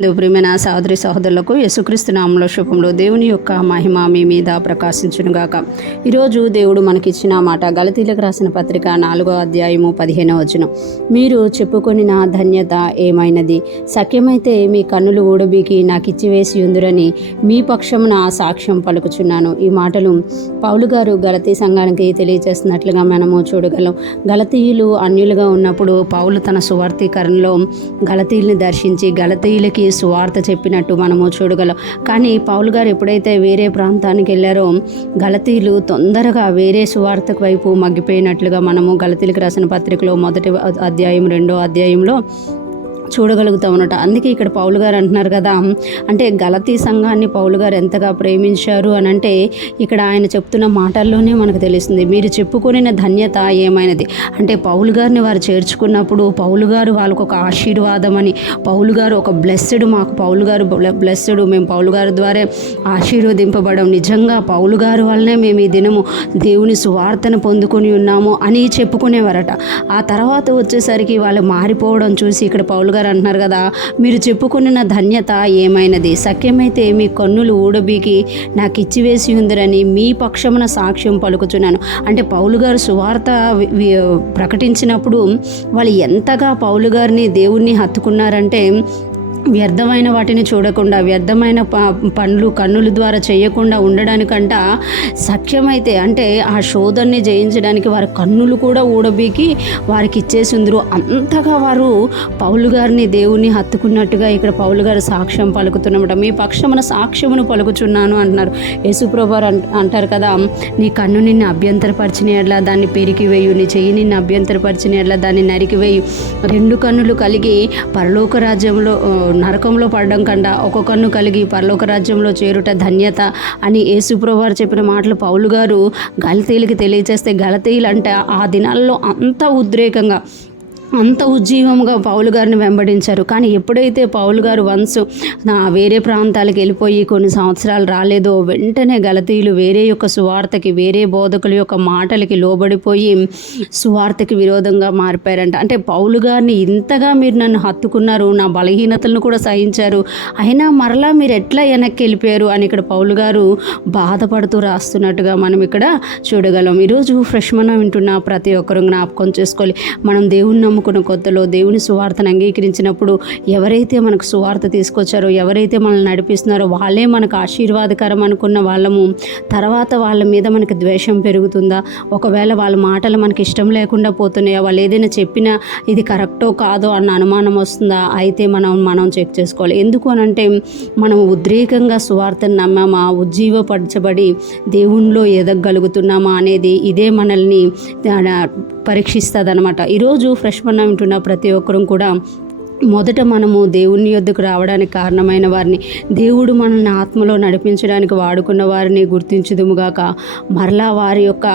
ప్రియమైన సహోదరి సహోదరులకు యేసుక్రీస్తు నామములో శుభములు. దేవుని యొక్క మహిమ మీ మీద ప్రకాశించునుగాక. ఈరోజు దేవుడు మనకిచ్చిన మాట గలతీలకు రాసిన పత్రిక 4వ అధ్యాయము 15వ వచనం. మీరు చెప్పుకొనిన ధన్యత ఏమైనది? సఖ్యమైతే మీ కన్నులు ఊడబీకి నాకు ఇచ్చివేసి ఉందురని మీ పక్షమున సాక్ష్యం పలుకుచున్నాను. ఈ మాటలు పౌలు గారు గలతీ సంఘానికి తెలియజేస్తున్నట్లుగా మనము చూడగలం. గలతీయులు అన్యులుగా ఉన్నప్పుడు పౌలు తన సువార్తీకరణలో గలతీయుల్ని దర్శించి గలతీయులకి సువార్త చెప్పినట్టు మనము చూడగలం. కానీ పౌలు గారు ఎప్పుడైతే వేరే ప్రాంతానికి వెళ్ళారో గలతీయులు తొందరగా వేరే సువార్తకు వైపు మగ్గిపోయినట్లుగా మనము గలతీలకు రాసిన పత్రికలో 1వ అధ్యాయం 2వ అధ్యాయంలో చూడగలుగుతాం అన్నమాట. అందుకే ఇక్కడ పౌలు గారు అంటున్నారు కదా, అంటే గలతీ సంఘాన్ని పౌలు గారు ఎంతగా ప్రేమించారు అని అంటే ఇక్కడ ఆయన చెప్తున్న మాటల్లోనే మనకు తెలుస్తుంది. మీరు చెప్పుకొనిన ధన్యత ఏమైనది అంటే పౌలు గారిని వారు చేర్చుకున్నప్పుడు పౌలు గారు వాళ్ళకు ఒక ఆశీర్వాదం అని, పౌలు గారు ఒక బ్లెస్డ్, మాకు పౌలు గారు బ్లెస్డ్, మేము పౌలు గారి ద్వారా ఆశీర్వదింపబడం, నిజంగా పౌలు గారు వల్లనే మేము ఈ దినము దేవుని సువార్తను పొందుకొని ఉన్నాము అని చెప్పుకునేవారట. ఆ తర్వాత వచ్చేసరికి వాళ్ళు మారిపోవడం చూసి ఇక్కడ పౌలు గారు అంటున్నారు కదా, మీరు చెప్పుకున్న ధన్యత ఏమైనది? సఖ్యమైతే మీ కన్నులు ఊడబీకి నాకు ఇచ్చివేసి ఉందిరని మీ పక్షమున సాక్ష్యం పలుకుచున్నాను. అంటే పౌలు గారు సువార్త ప్రకటించినప్పుడు వాళ్ళు ఎంతగా పౌలు గారిని దేవుణ్ణి హత్తుకున్నారంటే వ్యర్థమైన వాటిని చూడకుండా, వ్యర్థమైన పనులు కన్నుల ద్వారా చేయకుండా ఉండడానికంట సఖ్యమైతే అంటే ఆ శోధనని జయించడానికి వారి కన్నులు కూడా ఊడబీకి వారికి ఇచ్చేసిందరు. అంతగా వారు పౌలు గారిని దేవుని హత్తుకున్నట్టుగా ఇక్కడ పౌలు గారు సాక్ష్యం పలుకుతున్నమాట. మీ పక్షమున సాక్ష్యమును పలుకుచున్నాను అంటున్నారు. యేసుప్రభు అంటారు కదా, నీ కన్ను నిన్ను అభ్యంతరపరిచిన ఎడ్లా దాన్ని పెరికి వేయు, నీ చెయ్యి నిన్ను అభ్యంతరపరిచిన ఎడ్లా దాన్ని నరికి వేయు. 2 కన్నులు కలిగి పరలోక రాజ్యంలో నరకంలో పడడం కన్నా ఒక కన్ను కలిగి పరలోక రాజ్యంలో చేరుట ధన్యత అని యేసుప్రభు వారు చెప్పిన మాటలు పౌలు గారు గలతీయులకి తెలియజేస్తే గలతీయులు అంటే ఆ దినాల్లో అంత ఉద్రేకంగా అంత ఉజ్జీవంగా పౌలు గారిని వెంబడించారు. కానీ ఎప్పుడైతే పౌలు గారు వేరే ప్రాంతాలకు వెళ్ళిపోయి కొన్ని సంవత్సరాలు రాలేదో వెంటనే గలతీయులు వేరే యొక్క సువార్తకి, వేరే బోధకుల యొక్క మాటలకి లోబడిపోయి సువార్తకి విరోధంగా మారిపోయారంట. అంటే పౌలు గారిని ఇంతగా మీరు నన్ను హత్తుకున్నారు, నా బలహీనతలను కూడా సహించారు, అయినా మరలా మీరు ఎట్లా వెనక్కి వెళ్ళిపోయారు అని ఇక్కడ పౌలు గారు బాధపడుతూ రాస్తున్నట్టుగా మనం ఇక్కడ చూడగలం. ఈరోజు ఫ్రెష్ మనం వింటున్న ప్రతి ఒక్కరు జ్ఞాపకం చేసుకోవాలి. మనం దేవుని కొత్తలో దేవుని సువార్తను అంగీకరించినప్పుడు ఎవరైతే మనకు సువార్త తీసుకొచ్చారో, ఎవరైతే మనల్ని నడిపిస్తున్నారో వాళ్ళే మనకు ఆశీర్వాదకరం అనుకున్న వాళ్ళము తర్వాత వాళ్ళ మీద మనకు ద్వేషం పెరుగుతుందా? ఒకవేళ వాళ్ళ మాటలు మనకి ఇష్టం లేకుండా పోతున్నాయా? వాళ్ళు ఏదైనా చెప్పినా ఇది కరెక్టో కాదో అన్న అనుమానం వస్తుందా? అయితే మనం చెక్ చేసుకోవాలి. ఎందుకు అనంటే మనం ఉద్రేకంగా సువార్తను నమ్మామా, ఉజ్జీవపరచబడి దేవునిలో ఎదగలుగుతున్నామా అనేది ఇదే మనల్ని పరీక్షిస్తుంది అనమాట. ఈరోజు ఫ్రెష్ మనం వింటున్న ప్రతి ఒక్కరూ కూడా మొదట మనము దేవుని యొద్దకు రావడానికి కారణమైన వారిని, దేవుడు మనల్ని ఆత్మలో నడిపించడానికి వాడుకున్న వారిని గుర్తించుదుముగాక. మరలా వారి యొక్క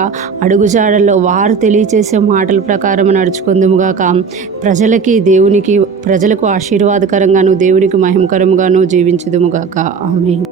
అడుగుజాడల్లో వారు తెలియచేసే మాటల ప్రకారం నడుచుకుందుముగాక. ప్రజలకు ఆశీర్వాదకరంగాను దేవునికి మహిమకరంగాను జీవించుదుముగాక. ఆమేన్.